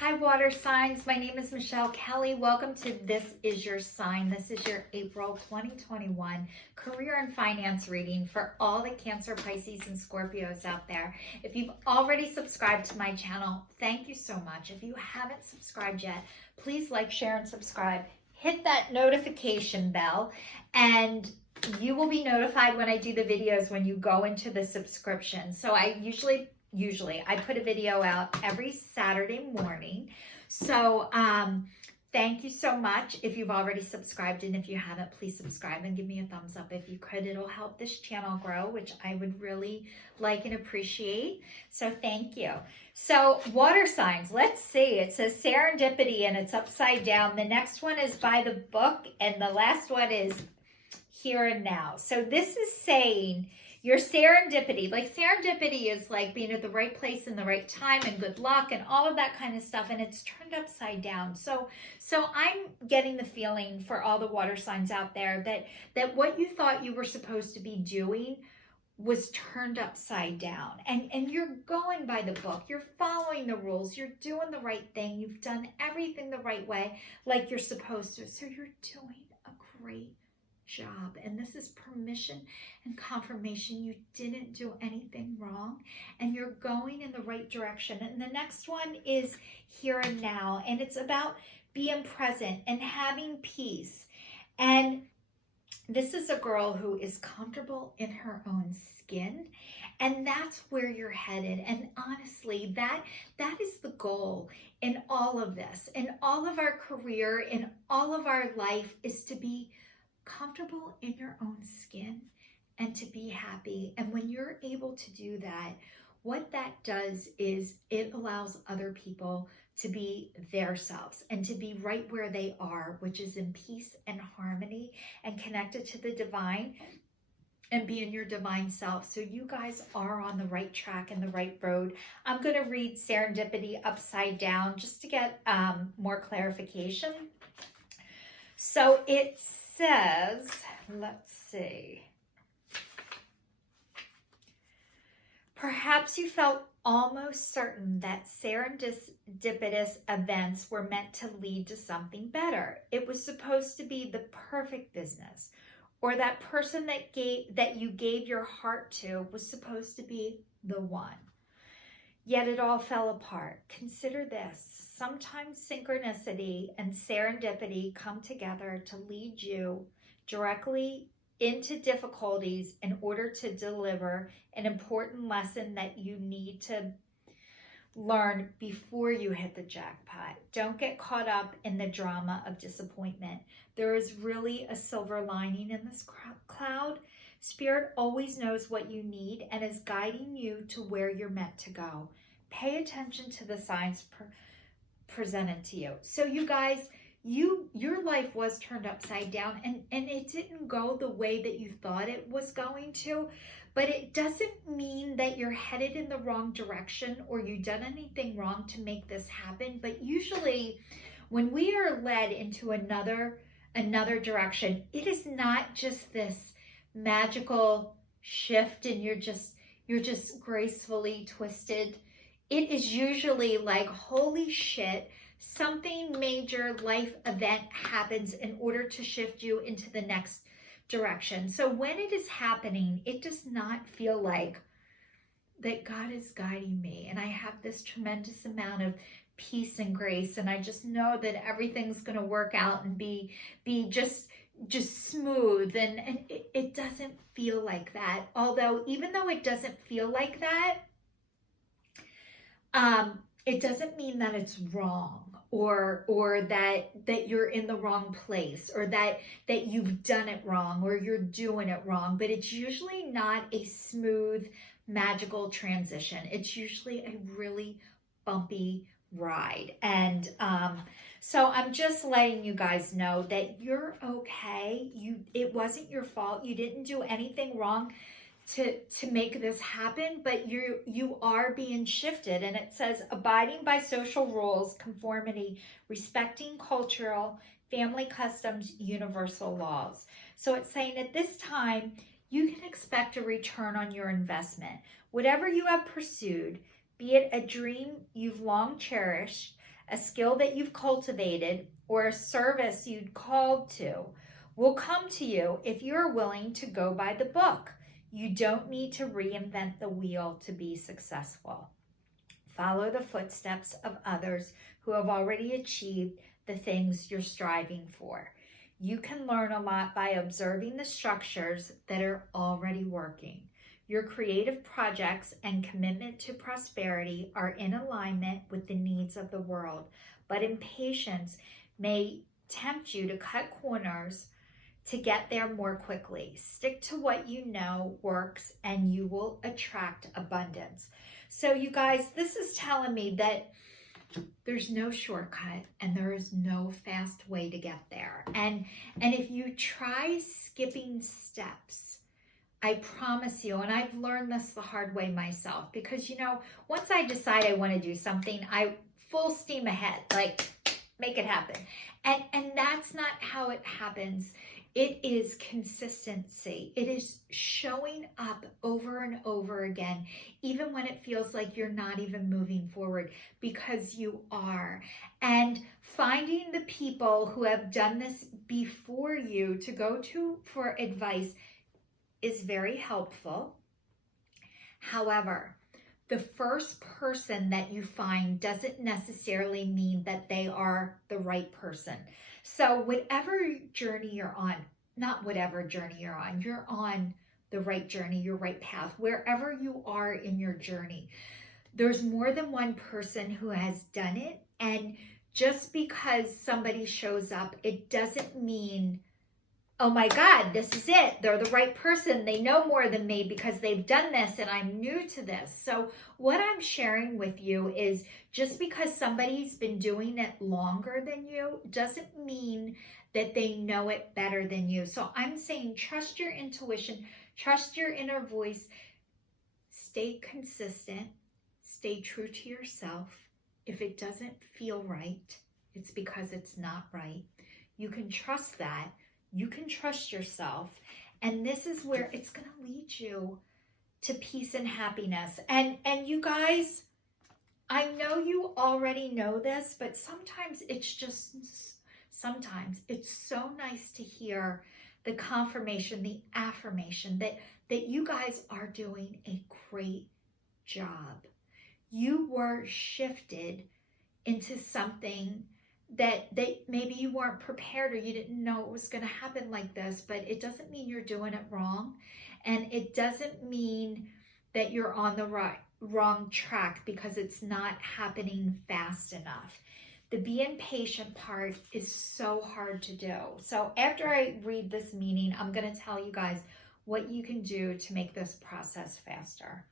Hi, water signs. My name is Michelle Kelly. Welcome to This Is Your Sign. This is your April 2021 career and finance reading for all the Cancer, Pisces, and Scorpios out there. If you've already subscribed to my channel, thank you so much. If you haven't subscribed yet, please like, share, and subscribe. Hit that notification bell, and you will be notified when I do the videos when you go into the subscription. So I usually I put a video out every Saturday morning. So thank you so much if you've already subscribed, and if you haven't, please subscribe and give me a thumbs up if you could. It'll help this channel grow, which I would really like and appreciate. So thank you. So water signs, let's see. It says serendipity and it's upside down. The next one is by the book, and the last one is here and now. So this is saying your serendipity, like serendipity is like being at the right place in the right time and good luck and all of that kind of stuff, and it's turned upside down. So I'm getting the feeling for all the water signs out there that what you thought you were supposed to be doing was turned upside down, and you're going by the book, you're following the rules, you're doing the right thing, you've done everything the right way like you're supposed to. So you're doing a great job, and this is permission and confirmation you didn't do anything wrong, and you're going in the right direction. And the next one is here and now, and it's about being present and having peace. And this is a girl who is comfortable in her own skin, and that's where you're headed. And honestly, that is the goal in all of this, in all of our career, in all of our life, is to be comfortable in your own skin and to be happy. And when you're able to do that, what that does is it allows other people to be their selves and to be right where they are, which is in peace and harmony and connected to the divine and being your divine self. So you guys are on the right track and the right road. I'm going to read serendipity upside down just to get more clarification. So it says, let's see. Perhaps you felt almost certain that serendipitous events were meant to lead to something better. It was supposed to be the perfect business, or that person that you gave your heart to was supposed to be the one. Yet it all fell apart. Consider this. Sometimes synchronicity and serendipity come together to lead you directly into difficulties in order to deliver an important lesson that you need to learn before you hit the jackpot. Don't get caught up in the drama of disappointment. There is really a silver lining in this cloud. Spirit always knows what you need and is guiding you to where you're meant to go. Pay attention to the signs presented to you. So you guys, your life was turned upside down, and it didn't go the way that you thought it was going to, but it doesn't mean that you're headed in the wrong direction or you've done anything wrong to make this happen. But usually when we are led into another direction, it is not just this magical shift and you're just gracefully twisted. It is usually like, holy shit, something major life event happens in order to shift you into the next direction. So when it is happening, it does not feel like that God is guiding me and I have this tremendous amount of peace and grace, and I just know that everything's going to work out and be just smooth, and it doesn't feel like that. Although even though it doesn't feel like that, it doesn't mean that it's wrong or that you're in the wrong place, or that you've done it wrong or you're doing it wrong. But it's usually not a smooth, magical transition. It's usually a really bumpy ride. And so I'm just letting you guys know that you're okay. It wasn't your fault. You didn't do anything wrong to make this happen, but you are being shifted. And it says abiding by social rules, conformity, respecting cultural, family customs, universal laws. So it's saying at this time, you can expect a return on your investment. Whatever you have pursued, be it a dream you've long cherished, A skill that you've cultivated or a service you'd called to will come to you if you're willing to go by the book. You don't need to reinvent the wheel to be successful. Follow the footsteps of others who have already achieved the things you're striving for. You can learn a lot by observing the structures that are already working. Your creative projects and commitment to prosperity are in alignment with the needs of the world, but impatience may tempt you to cut corners to get there more quickly. Stick to what you know works and you will attract abundance. So you guys, this is telling me that there's no shortcut and there is no fast way to get there. And if you try skipping steps, I promise you, and I've learned this the hard way myself, because once I decide I want to do something, I full steam ahead, like make it happen. And that's not how it happens. It is consistency. It is showing up over and over again, even when it feels like you're not even moving forward, because you are. And finding the people who have done this before you to go to for advice is very helpful. However, the first person that you find doesn't necessarily mean that they are the right person. So whatever journey you're on, not whatever journey you're on the right journey, your right path, wherever you are in your journey. There's more than one person who has done it. And just because somebody shows up, it doesn't mean, oh my God, this is it. They're the right person. They know more than me because they've done this and I'm new to this. So what I'm sharing with you is, just because somebody's been doing it longer than you doesn't mean that they know it better than you. So I'm saying trust your intuition, trust your inner voice, stay consistent, stay true to yourself. If it doesn't feel right, it's because it's not right. You can trust that. You can trust yourself. And this is where it's going to lead you to peace and happiness. And you guys, I know you already know this, but sometimes it's so nice to hear the confirmation, the affirmation that you guys are doing a great job. You were shifted into something that maybe you weren't prepared or you didn't know it was going to happen like this, but it doesn't mean you're doing it wrong. And it doesn't mean that you're on the wrong track because it's not happening fast enough. The be impatient part is so hard to do. So after I read this meaning, I'm going to tell you guys what you can do to make this process faster.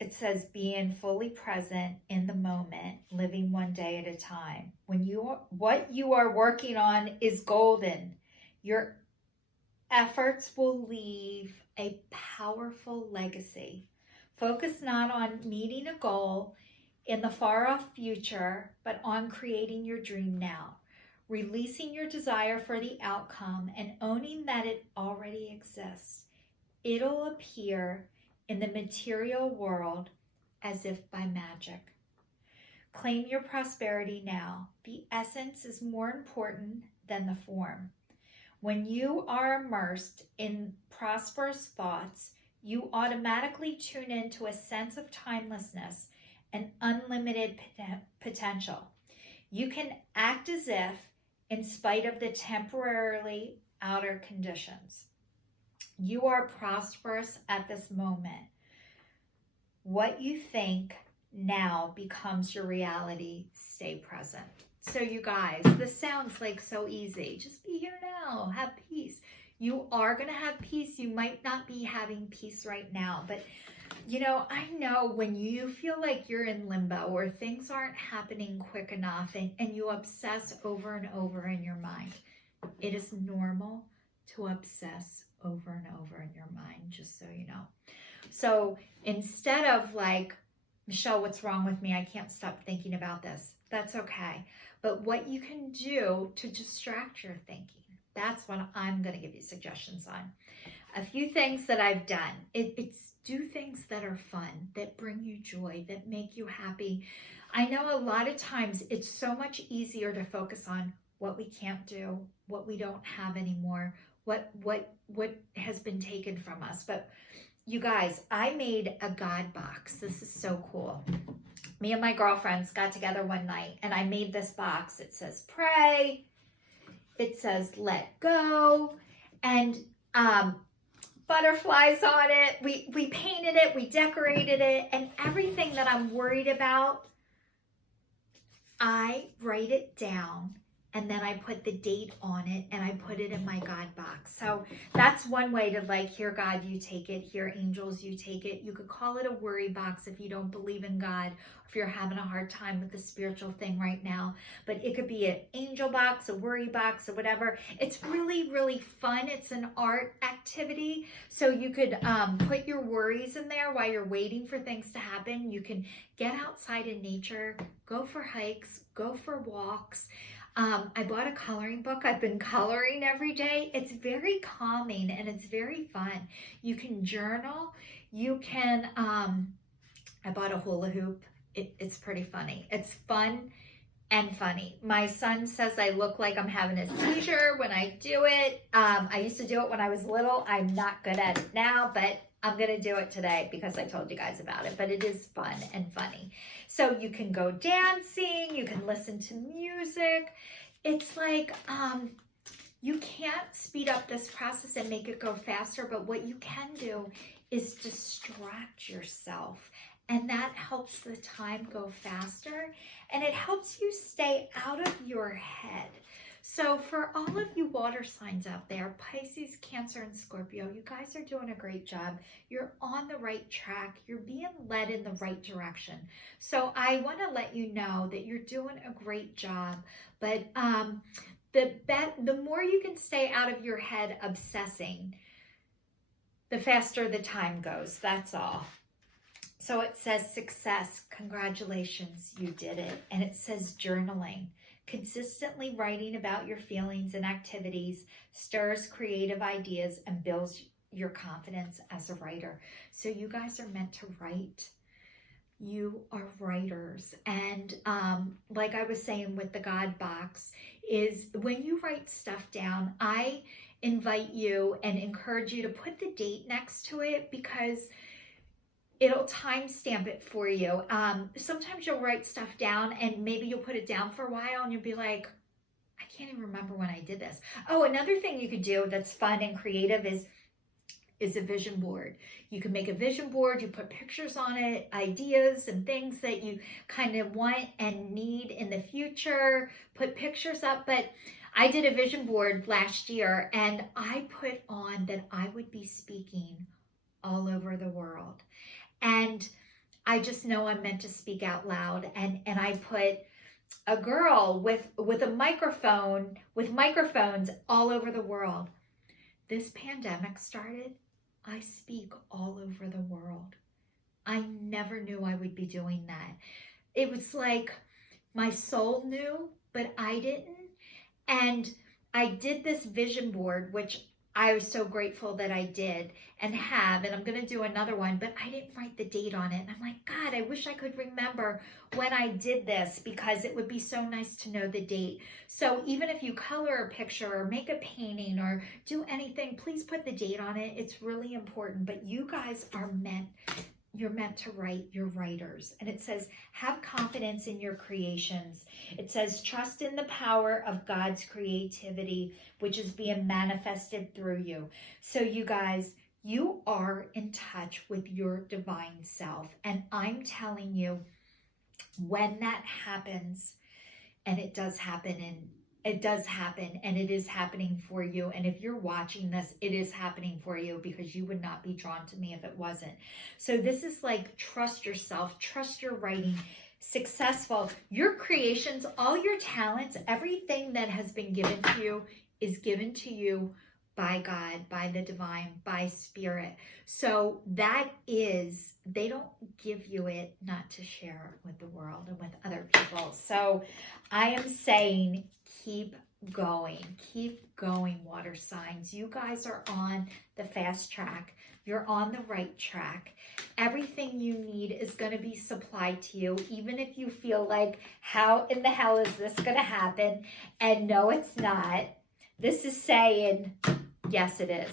It says, being fully present in the moment, living one day at a time. What you are working on is golden. Your efforts will leave a powerful legacy. Focus not on meeting a goal in the far-off future, but on creating your dream now, releasing your desire for the outcome and owning that it already exists. It'll appear in the material world as if by magic. Claim your prosperity now. The essence is more important than the form. When you are immersed in prosperous thoughts, you automatically tune into a sense of timelessness and unlimited potential. You can act as if, in spite of the temporarily outer conditions. You are prosperous at this moment. What you think now becomes your reality. Stay present. So you guys, this sounds like so easy. Just be here now. Have peace. You are going to have peace. You might not be having peace right now, but I know when you feel like you're in limbo or things aren't happening quick enough and you obsess over and over in your mind, it is normal to obsess over and over in your mind, just so you know. So instead of like, Michelle, what's wrong with me? I can't stop thinking about this. That's okay. But what you can do to distract your thinking, that's what I'm going to give you suggestions on. A few things that I've done. It's do things that are fun, that bring you joy, that make you happy. I know a lot of times it's so much easier to focus on what we can't do, what we don't have anymore, what has been taken from us. But you guys, I made a God box. This is so cool. Me and my girlfriends got together one night and I made this box. It says pray. It says let go. And butterflies on it. We painted it. We decorated it. And everything that I'm worried about, I write it down. And then I put the date on it and I put it in my God box. So that's one way to like, here, God, you take it. Here, angels, you take it. You could call it a worry box if you don't believe in God, if you're having a hard time with the spiritual thing right now. But it could be an angel box, a worry box, or whatever. It's really, really fun. It's an art activity. So you could put your worries in there while you're waiting for things to happen. You can get outside in nature, go for hikes, go for walks. I bought a coloring book. I've been coloring every day. It's very calming and it's very fun. You can journal. You can, I bought a hula hoop. It's pretty funny. It's fun and funny. My son says I look like I'm having a seizure when I do it. I used to do it when I was little. I'm not good at it now, but I'm going to do it today because I told you guys about it, but it is fun and funny. So you can go dancing, you can listen to music. It's like, you can't speed up this process and make it go faster, but what you can do is distract yourself. And that helps the time go faster and it helps you stay out of your head. So for all of you water signs out there, Pisces, Cancer, and Scorpio, you guys are doing a great job. You're on the right track. You're being led in the right direction. So I want to let you know that you're doing a great job. But the more you can stay out of your head obsessing, the faster the time goes. That's all. So it says success. Congratulations, you did it. And it says journaling. Consistently writing about your feelings and activities stirs creative ideas and builds your confidence as a writer. So you guys are meant to write. You are writers. And like I was saying with the God box, is when you write stuff down, I invite you and encourage you to put the date next to it because it'll timestamp it for you. Sometimes you'll write stuff down and maybe you'll put it down for a while and you'll be like, I can't even remember when I did this. Oh, another thing you could do that's fun and creative is a vision board. You can make a vision board, you put pictures on it, ideas and things that you kind of want and need in the future, put pictures up. But I did a vision board last year and I put on that I would be speaking all over the world. And I just know I'm meant to speak out loud. And I put a girl with a microphone, with microphones all over the world. This pandemic started, I speak all over the world. I never knew I would be doing that. It was like my soul knew, but I didn't. And I did this vision board, which I was so grateful that I did and have, and I'm going to do another one, but I didn't write the date on it. And I'm like, God, I wish I could remember when I did this because it would be so nice to know the date. So even if you color a picture or make a painting or do anything, please put the date on it. It's really important, but you guys are you're meant to write. You're writers. And it says, have confidence in your creations. It says, trust in the power of God's creativity, which is being manifested through you. So you guys, you are in touch with your divine self. And I'm telling you, when that happens, and it does happen, and it is happening for you. And if you're watching this, it is happening for you because you would not be drawn to me if it wasn't. So this is like, trust yourself, trust your writing, successful. Your creations, all your talents, everything that has been given to you is given to you by God, by the divine, by spirit. So that is, they don't give you it not to share it with the world and with other people. So I am saying, keep going, water signs. You guys are on the fast track. You're on the right track. Everything you need is going to be supplied to you, even if you feel like, how in the hell is this going to happen? And no, it's not. This is saying, yes, it is.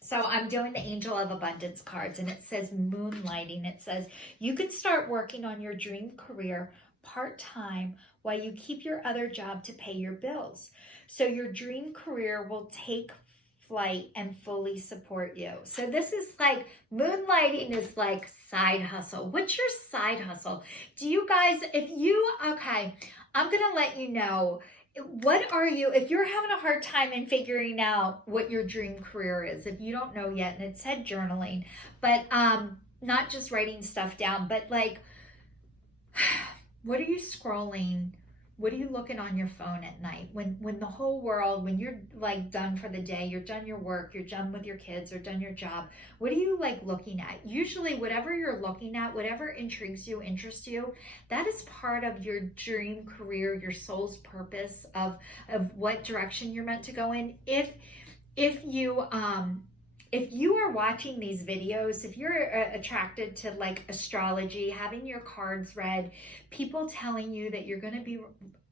So I'm doing the Angel of Abundance cards, and it says moonlighting. It says you can start working on your dream career part-time while you keep your other job to pay your bills. So your dream career will take flight and fully support you. So this is like, moonlighting is like side hustle. What's your side hustle? Do you guys, okay, I'm going to let you know. What are you, if you're having a hard time in figuring out what your dream career is, if you don't know yet, and it said journaling, but not just writing stuff down, but like, what are you scrolling? What are you looking on your phone at night? When the whole world, when you're like done for the day, you're done your work, you're done with your kids, or done your job, what are you like looking at? Usually whatever you're looking at, whatever intrigues you, interests you, that is part of your dream career, your soul's purpose of what direction you're meant to go in. If you are watching these videos, if you're attracted to like astrology, having your cards read, people telling you that you're going to be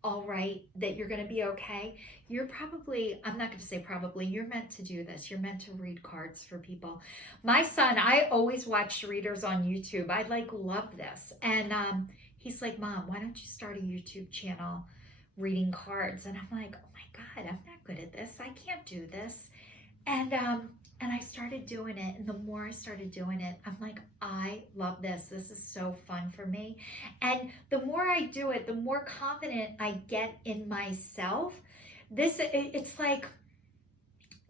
all right, that you're going to be okay, you're probably, I'm not going to say probably, you're meant to do this. You're meant to read cards for people. My son, I always watched readers on YouTube. I like love this. And he's like, Mom, why don't you start a YouTube channel reading cards? And I'm like, oh my God, I'm not good at this. I can't do this. And I started doing it, and the more I started doing it, I'm like, I love this. This is so fun for me. And the more I do it, the more confident I get in myself. It's like,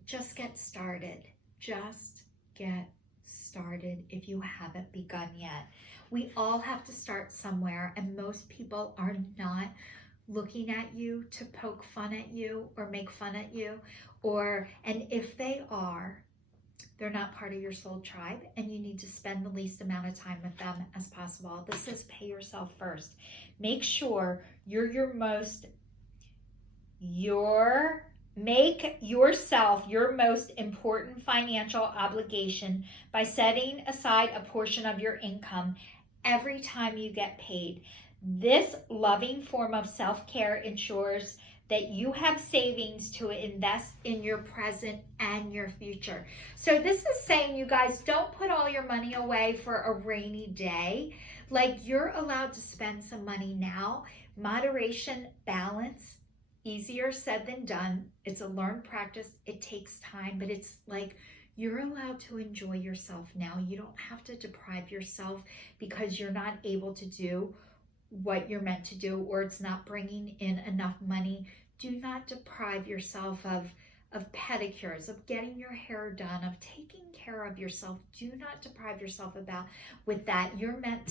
just get started. Just get started if you haven't begun yet. We all have to start somewhere, and most people are not looking at you to poke fun at you or make fun at you, and if they are, they're not part of your soul tribe, and you need to spend the least amount of time with them as possible. This says pay yourself first. Make sure make yourself your most important financial obligation by setting aside a portion of your income every time you get paid. This loving form of self-care ensures that you have savings to invest in your present and your future. So this is saying, you guys, don't put all your money away for a rainy day. Like, you're allowed to spend some money now. Moderation, balance, easier said than done. It's a learned practice. It takes time, but it's like, you're allowed to enjoy yourself now. You don't have to deprive yourself because you're not able to do what you're meant to do, or it's not bringing in enough money. Do not deprive yourself of pedicures, of getting your hair done, of taking care of yourself. Do not deprive yourself with that. You're meant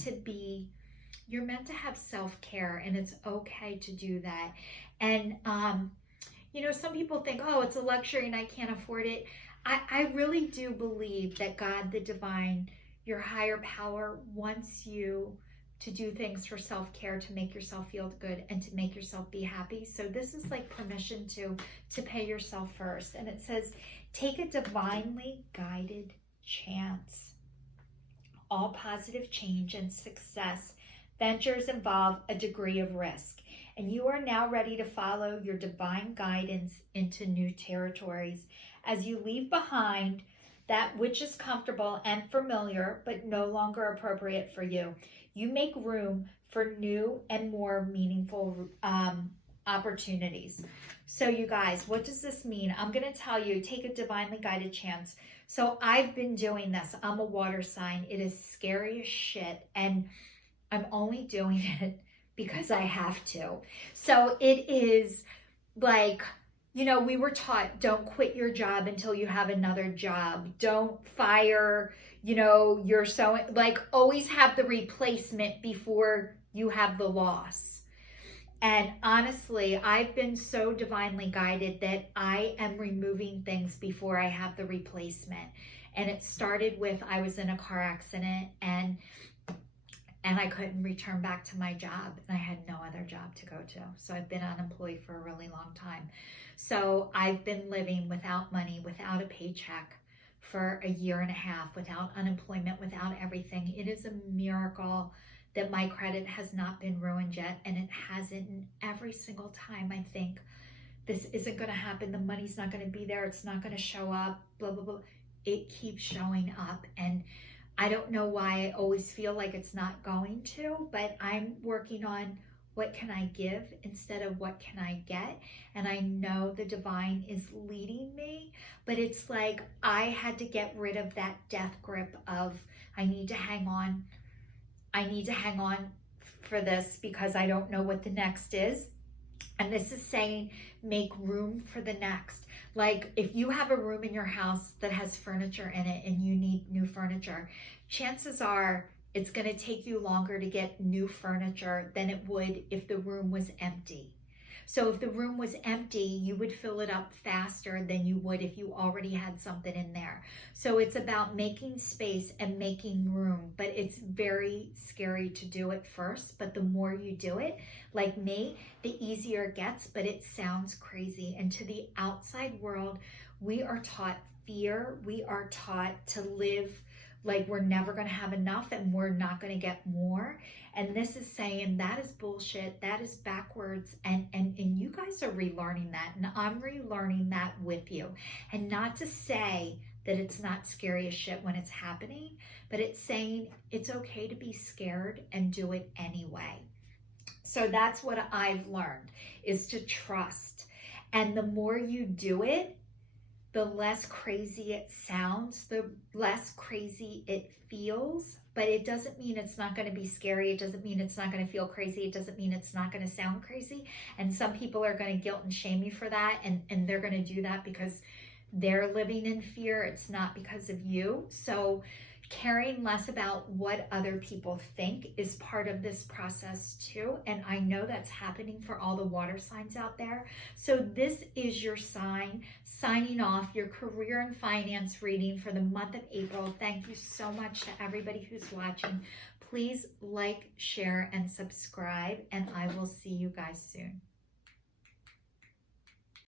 to have self-care, and it's okay to do that. And some people think, oh, it's a luxury and I can't afford it. I really do believe that God, the divine, your higher power, wants you to do things for self-care, to make yourself feel good and to make yourself be happy. So this is like permission to pay yourself first. And it says, take a divinely guided chance. All positive change and success ventures involve a degree of risk, and you are now ready to follow your divine guidance into new territories as you leave behind that which is comfortable and familiar but no longer appropriate for you. You make room for new and more meaningful opportunities. So you guys, what does this mean? I'm going to tell you, take a divinely guided chance. So I've been doing this. I'm a water sign. It is scary as shit, and I'm only doing it because I have to. So it is like, we were taught, don't quit your job until you have another job. Don't fire, you're so, like, always have the replacement before you have the loss. And honestly, I've been so divinely guided that I am removing things before I have the replacement. And it started with, I was in a car accident and I couldn't return back to my job, and I had no other job to go to. So I've been unemployed for a really long time. So I've been living without money, without a paycheck for a year and a half without unemployment, without everything. It is a miracle that my credit has not been ruined yet, and it hasn't. And every single time I think this isn't going to happen, the money's not going to be there, it's not going to show up, blah, blah, blah, it keeps showing up. And I don't know why I always feel like it's not going to, but I'm working on what can I give instead of what can I get. And I know the divine is leading me, but it's like I had to get rid of that death grip of I need to hang on. I need to hang on for this because I don't know what the next is. And this is saying make room for the next. Like if you have a room in your house that has furniture in it and you need new furniture, chances are it's going to take you longer to get new furniture than it would if the room was empty. So if the room was empty, you would fill it up faster than you would if you already had something in there. So it's about making space and making room, but it's very scary to do it first. But the more you do it, like me, the easier it gets, but it sounds crazy. And to the outside world, we are taught fear. We are taught to live like we're never going to have enough and we're not going to get more. And this is saying that is bullshit. That is backwards. And you guys are relearning that. And I'm relearning that with you. And not to say that it's not scary as shit when it's happening, but it's saying it's okay to be scared and do it anyway. So that's what I've learned, is to trust. And the more you do it, the less crazy it sounds, the less crazy it feels. But it doesn't mean it's not going to be scary. It doesn't mean it's not going to feel crazy. It doesn't mean it's not going to sound crazy. And some people are going to guilt and shame you for that. And they're going to do that because they're living in fear. It's not because of you. So caring less about what other people think is part of this process too. And I know that's happening for all the water signs out there. So this is your sign, signing off your career and finance reading for the month of April. Thank you so much to everybody who's watching. Please like, share, and subscribe, and I will see you guys soon.